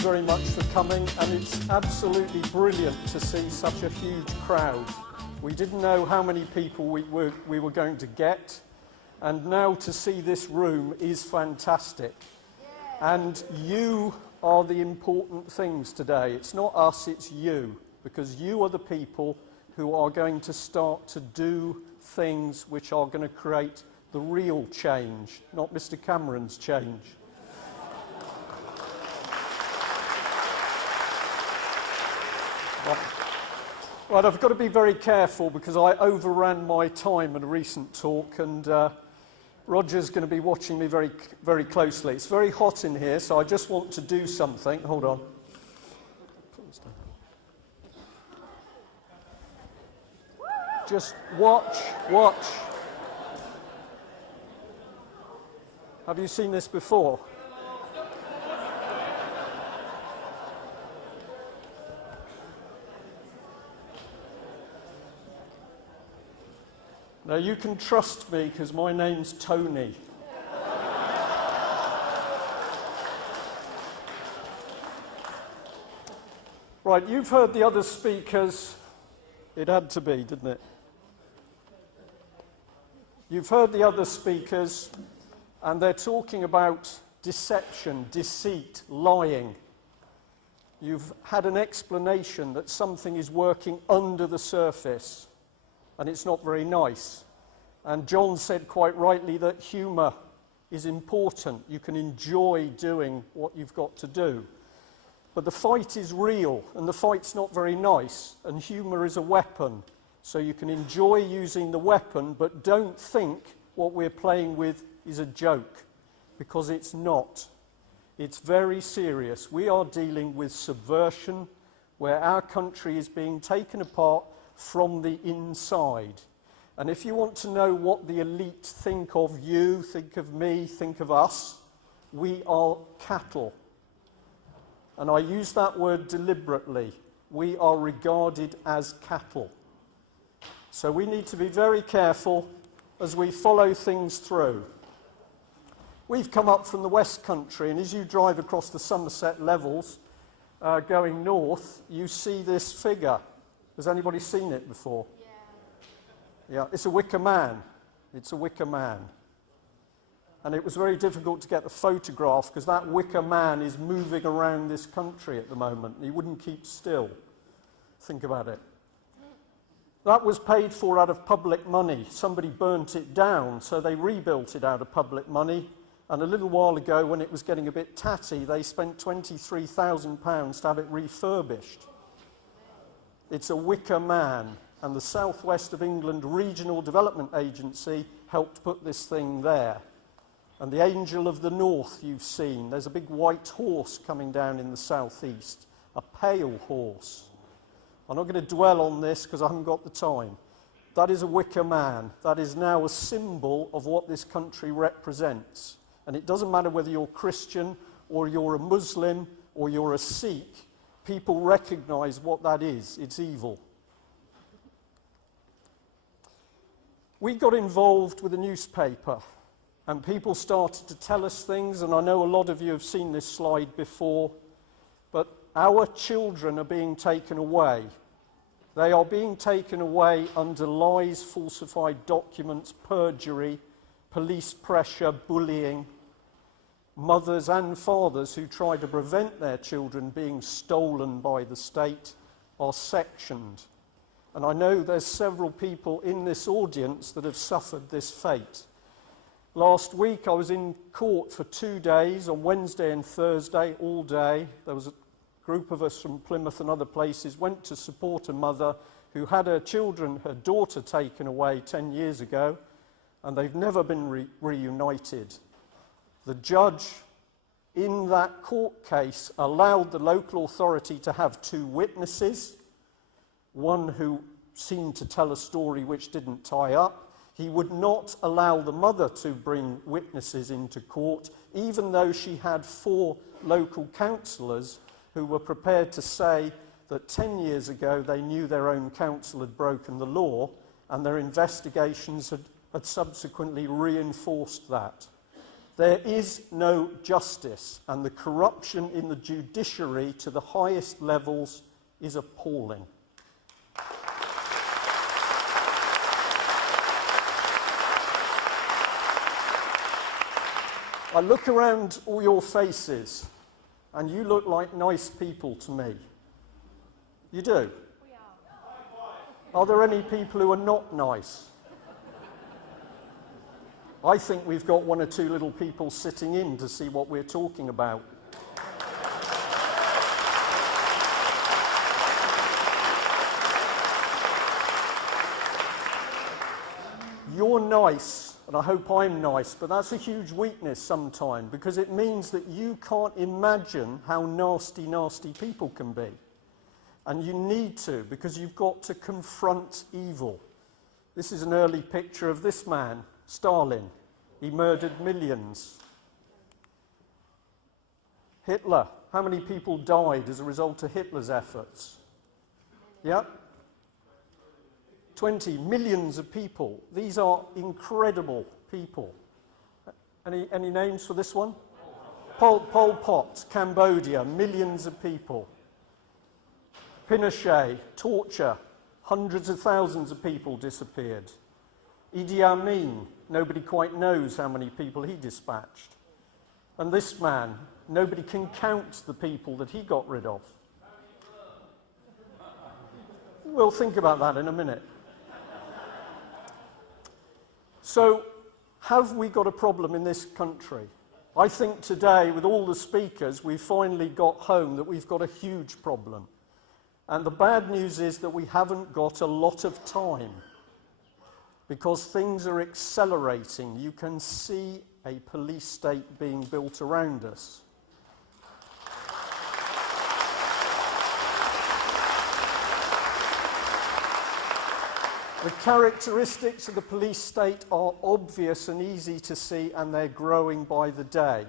Very much for coming, and it's absolutely brilliant to see such a huge crowd. We didn't know how many people we were going to get, and now to see this room is fantastic. And you are the important things today. It's not us, it's you, because you are the people who are going to start to do things which are going to create the real change, not Mr. Cameron's change. Right, I've got to be very careful because I overran my time in a recent talk, and Roger's going to be watching me very, very closely. It's very hot in here, so I just want to do something. Hold on. Just watch. Have you seen this before? Now, you can trust me because my name's Tony. Right, you've heard the other speakers. It had to be, didn't it? You've heard the other speakers, and they're talking about deception, deceit, lying. You've had an explanation that something is working under the surface, and it's not very nice. And John said quite rightly that humour is important. You can enjoy doing what you've got to do. But the fight is real, and the fight's not very nice, and humour is a weapon. So you can enjoy using the weapon, but don't think what we're playing with is a joke, because it's not. It's very serious. We are dealing with subversion, where our country is being taken apart from the inside. And if you want to know what the elite think of you, think of me, think of us, we are cattle. And I use that word deliberately. We are regarded as cattle. So we need to be very careful as we follow things through. We've come up from the West Country, and as you drive across the Somerset levels, going north, you see this figure. Has anybody seen it before? Yeah, it's a wicker man. It's a wicker man. And it was very difficult to get the photograph because that wicker man is moving around this country at the moment. He wouldn't keep still. Think about it. That was paid for out of public money. Somebody burnt it down, so they rebuilt it out of public money. And a little while ago, when it was getting a bit tatty, they spent £23,000 to have it refurbished. It's a wicker man, and the South West of England Regional Development Agency helped put this thing there. And the Angel of the North you've seen, there's a big white horse coming down in the southeast, a pale horse. I'm not going to dwell on this because I haven't got the time. That is a wicker man. That is now a symbol of what this country represents. And it doesn't matter whether you're Christian or you're a Muslim or you're a Sikh. People recognize what that is. It's evil. We got involved with a newspaper, and people started to tell us things, and I know a lot of you have seen this slide before, but our children are being taken away. They are being taken away under lies, falsified documents, perjury, police pressure, bullying. Mothers and fathers who try to prevent their children being stolen by the state are sectioned. And I know there's several people in this audience that have suffered this fate. Last week I was in court for 2 days, on Wednesday and Thursday, all day. There was a group of us from Plymouth and other places, went to support a mother who had her daughter taken away 10 years ago, and they've never been reunited. The judge in that court case allowed the local authority to have two witnesses, one who seemed to tell a story which didn't tie up. He would not allow the mother to bring witnesses into court, even though she had 4 local councillors who were prepared to say that 10 years ago they knew their own council had broken the law, and their investigations had subsequently reinforced that. There is no justice, and the corruption in the judiciary to the highest levels is appalling. I look around all your faces, and you look like nice people to me. You do? We are. Are there any people who are not nice? I think we've got 1 or 2 little people sitting in to see what we're talking about. You're nice, and I hope I'm nice, but that's a huge weakness sometimes, because it means that you can't imagine how nasty, nasty people can be. And you need to, because you've got to confront evil. This is an early picture of this man, Stalin. He murdered millions. Hitler. How many people died as a result of Hitler's efforts? Yeah? 20 millions of people. These are incredible people. Any names for this one? Pol Pot, Cambodia, millions of people. Pinochet, torture, hundreds of thousands of people disappeared. Idi Amin, nobody quite knows how many people he dispatched. And this man, nobody can count the people that he got rid of. We'll think about that in a minute. So, have we got a problem in this country? I think today, with all the speakers, we've finally got home that we've got a huge problem. And the bad news is that we haven't got a lot of time, because things are accelerating. You can see a police state being built around us. The characteristics of the police state are obvious and easy to see, and they're growing by the day.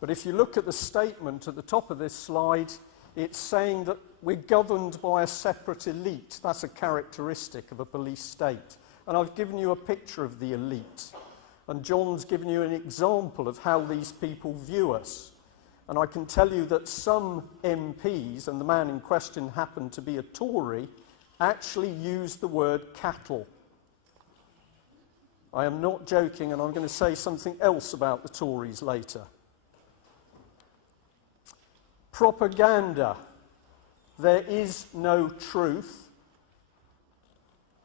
But if you look at the statement at the top of this slide, it's saying that we're governed by a separate elite. That's a characteristic of a police state. And I've given you a picture of the elite. And John's given you an example of how these people view us. And I can tell you that some MPs, and the man in question happened to be a Tory, actually used the word cattle. I am not joking, and I'm going to say something else about the Tories later. Propaganda. There is no truth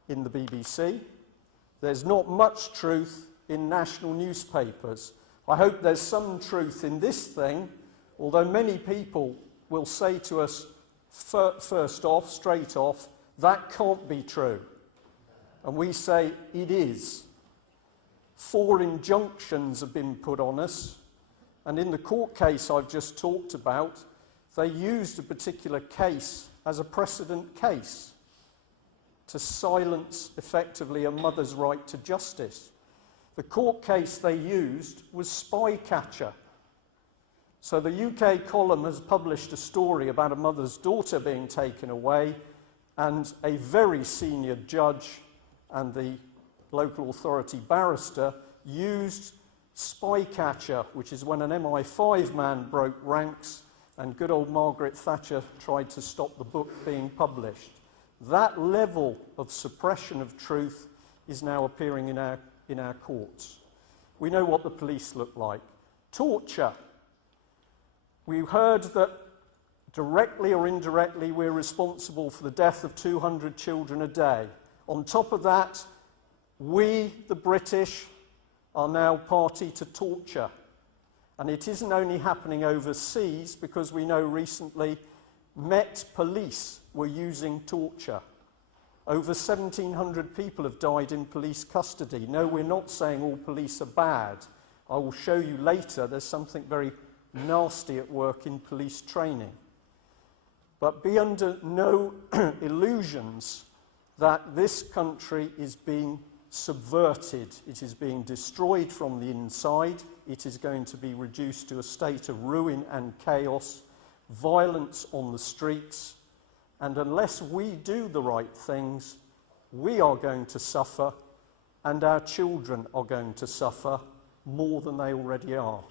in the BBC. There's not much truth in national newspapers. I hope there's some truth in this thing, although many people will say to us first off, straight off, that can't be true. And we say it is. 4 injunctions have been put on us, and in the court case I've just talked about, they used a particular case as a precedent case to silence, effectively, a mother's right to justice. The court case they used was Spycatcher. So the UK column has published a story about a mother's daughter being taken away, and a very senior judge and the local authority barrister used Spycatcher, which is when an MI5 man broke ranks and good old Margaret Thatcher tried to stop the book being published. That level of suppression of truth is now appearing in our courts. We know what the police look like. Torture. We heard that directly or indirectly we're responsible for the death of 200 children a day. On top of that, we, the British, are now party to torture. And it isn't only happening overseas, because we know recently Met Police were using torture. Over 1,700 people have died in police custody. No, we're not saying all police are bad. I will show you later there's something very nasty at work in police training. But be under no illusions that this country is being subverted. It is being destroyed from the inside. It is going to be reduced to a state of ruin and chaos, violence on the streets, and unless we do the right things, we are going to suffer, and our children are going to suffer more than they already are.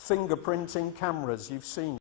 Fingerprinting cameras, you've seen